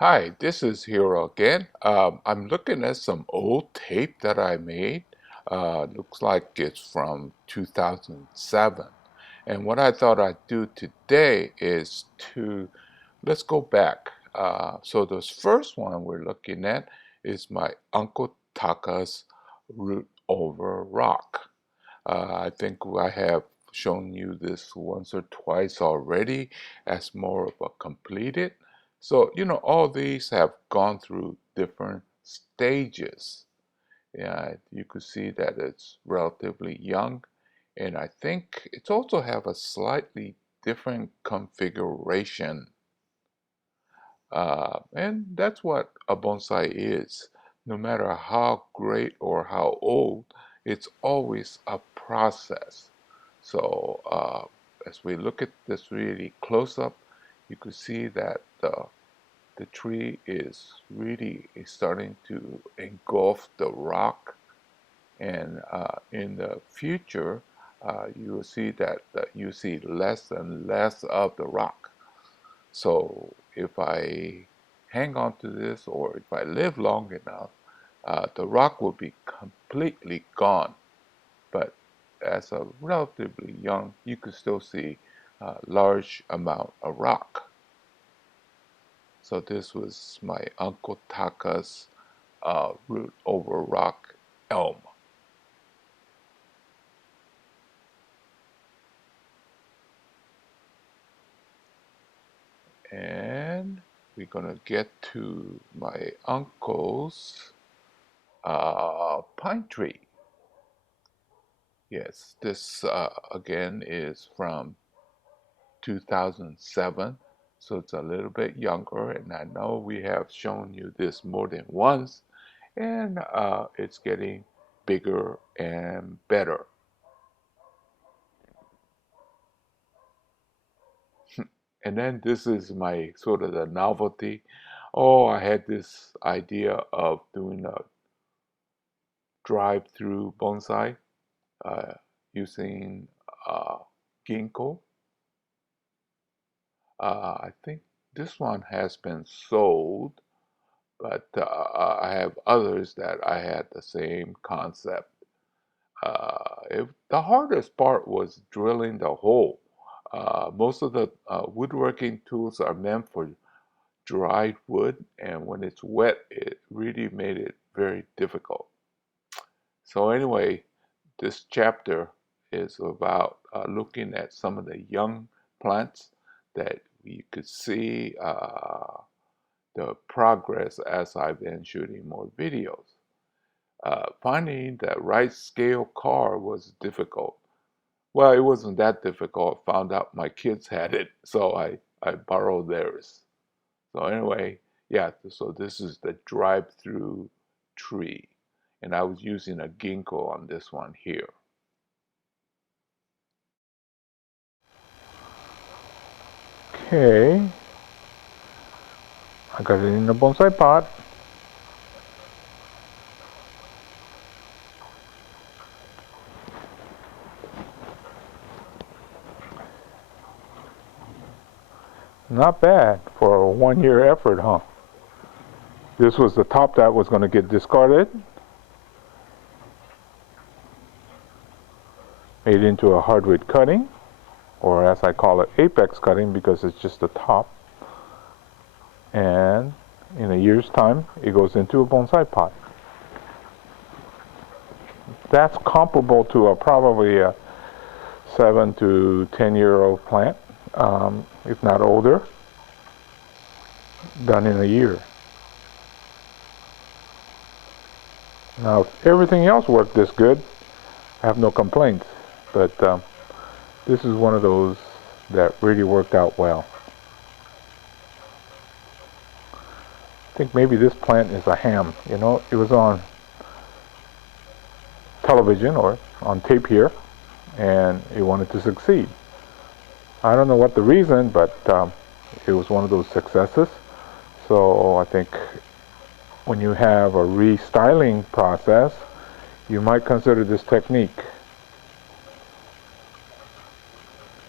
Hi, this is Hero again. I'm looking at some old tape that I made. Looks like it's from 2007. And what I thought I'd do today is let's go back. So this first one we're looking at is my Uncle Taka's Root Over Rock. I think I have shown you this once or twice already as more of a completed. So, all these have gone through different stages. Yeah, you could see that it's relatively young, and I think it's also have a slightly different configuration. And that's what a bonsai is. No matter how great or how old, it's always a process. So as we look at this really close up, you can see that the tree is really starting to engulf the rock. And in the future, you will see that you see less and less of the rock. So if I hang on to this or if I live long enough, the rock will be completely gone. But as a relatively young, you could still see a large amount of rock. So this was my Uncle Taka's root over rock elm. And we're gonna get to my uncle's pine tree. Yes, this again is from 2007, so it's a little bit younger, and I know we have shown you this more than once, and it's getting bigger and better. And then this is my sort of the novelty. Oh, I had this idea of doing a drive-through bonsai uh, using uh, ginkgo. I think this one has been sold, but I have others that I had the same concept. The hardest part was drilling the hole. Most of the woodworking tools are meant for dried wood, and when it's wet, it really made it very difficult. So anyway, this chapter is about looking at some of the young plants that you could see the progress as I've been shooting more videos. Finding the right scale car was difficult. Well, it wasn't that difficult. Found out my kids had it, so I borrowed theirs. So anyway, yeah, so this is the drive-through tree. And I was using a ginkgo on this one here. Okay, I got it in the bonsai pot. Not bad for a 1 year effort, huh? This was the top that was going to get discarded, made into a hardwood cutting, or as I call it, apex cutting because it's just the top. And in a year's time, it goes into a bonsai pot. That's comparable to probably a 7 to 10 year old plant, if not older, done in a year. Now, if everything else worked this good, I have no complaints. But this is one of those that really worked out well. I think maybe this plant is a ham. You know, it was on television or on tape here, and it wanted to succeed. I don't know what the reason, but it was one of those successes. So I think when you have a restyling process, you might consider this technique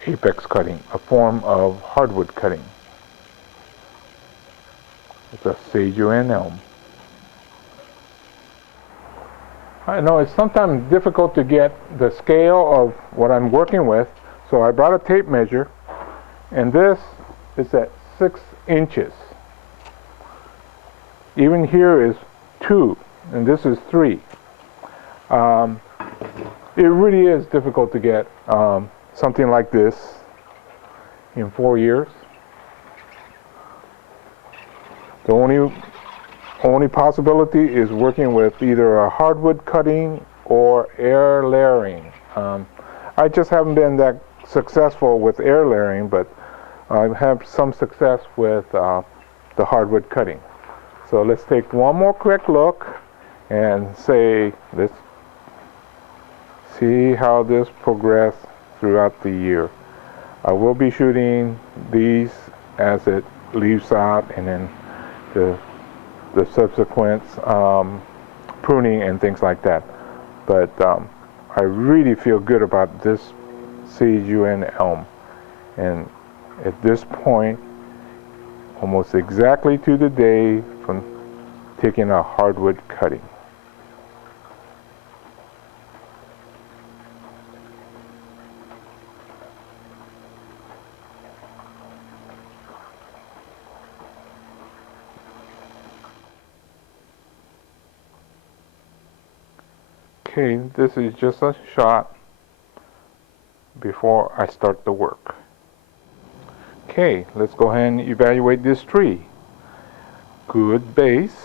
apex cutting, a form of hardwood cutting. It's a sage and elm. I know it's sometimes difficult to get the scale of what I'm working with, so I brought a tape measure, and this is at 6 inches. Even here is 2, and this is 3. It really is difficult to get something like this in 4 years. The only possibility is working with either a hardwood cutting or air layering. I just haven't been that successful with air layering, but I have some success with the hardwood cutting. So let's take one more quick look and let's see how this progressed throughout the year. I will be shooting these as it leaves out, and then the subsequent pruning and things like that. But I really feel good about this sage and elm. And at this point, almost exactly to the day from taking a hardwood cutting. Okay, this is just a shot before I start the work. Okay, let's go ahead and evaluate this tree. Good base,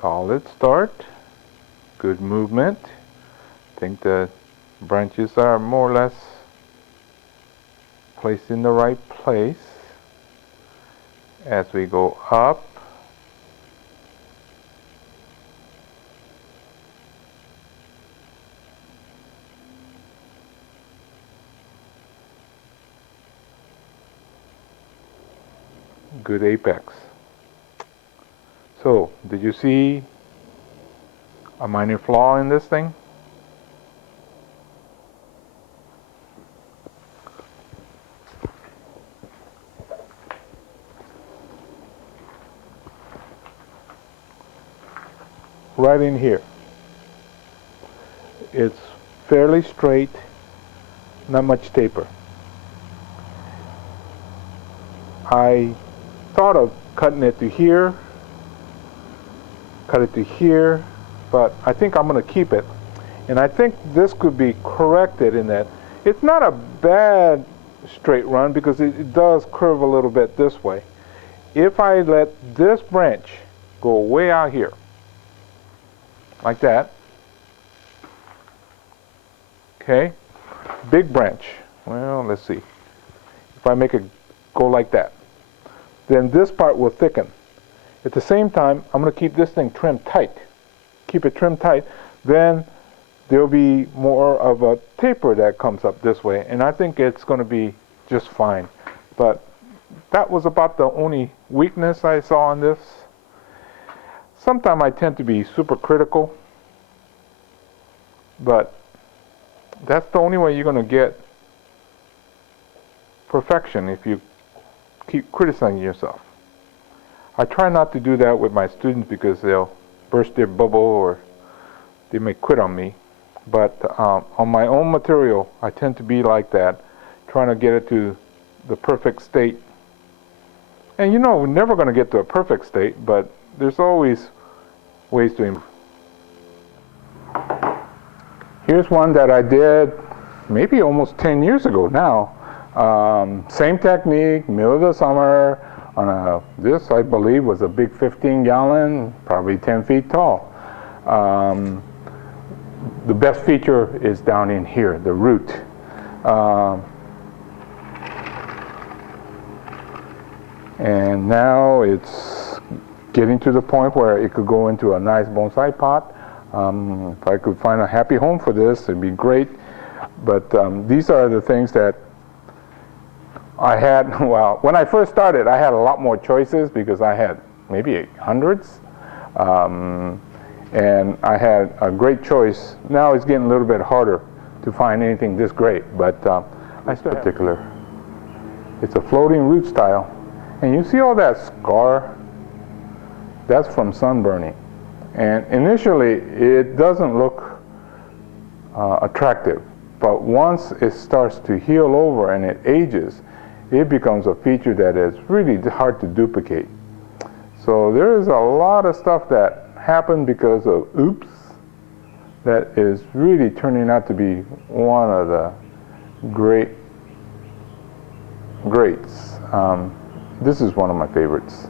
solid start, good movement. I think the branches are more or less placed in the right place. As we go up, good apex. So, did you see a minor flaw in this thing? Right in here. It's fairly straight, not much taper. I thought of cutting it to here, cut it to here, but I think I'm going to keep it. And I think this could be corrected in that it's not a bad straight run because it does curve a little bit this way. If I let this branch go way out here, like that, okay, big branch, well, let's see. If I make it go like that, then this part will thicken. At the same time, I'm going to keep this thing trimmed tight. Keep it trimmed tight, then there'll be more of a taper that comes up this way, and I think it's going to be just fine. But that was about the only weakness I saw in this. Sometimes I tend to be super critical, but that's the only way you're going to get perfection, if you keep criticizing yourself. I try not to do that with my students because they'll burst their bubble or they may quit on me. But on my own material, I tend to be like that, trying to get it to the perfect state. And you know, we're never going to get to a perfect state, but there's always ways to improve. Here's one that I did maybe almost 10 years ago now. Same technique, middle of the summer, on this I believe was a big 15-gallon, probably 10 feet tall. The best feature is down in here, the root. And now it's getting to the point where it could go into a nice bonsai pot. If I could find a happy home for this, it'd be great. But these are the things that I had. Well, when I first started, I had a lot more choices because I had maybe hundreds. And I had a great choice. Now it's getting a little bit harder to find anything this great, but I still particular. It's a floating root style, And you see all that scar? That's from sunburning. And initially, it doesn't look attractive. But once it starts to heal over and it ages, it becomes a feature that is really hard to duplicate. So there is a lot of stuff that happened because of oops that is really turning out to be one of the greats. This is one of my favorites.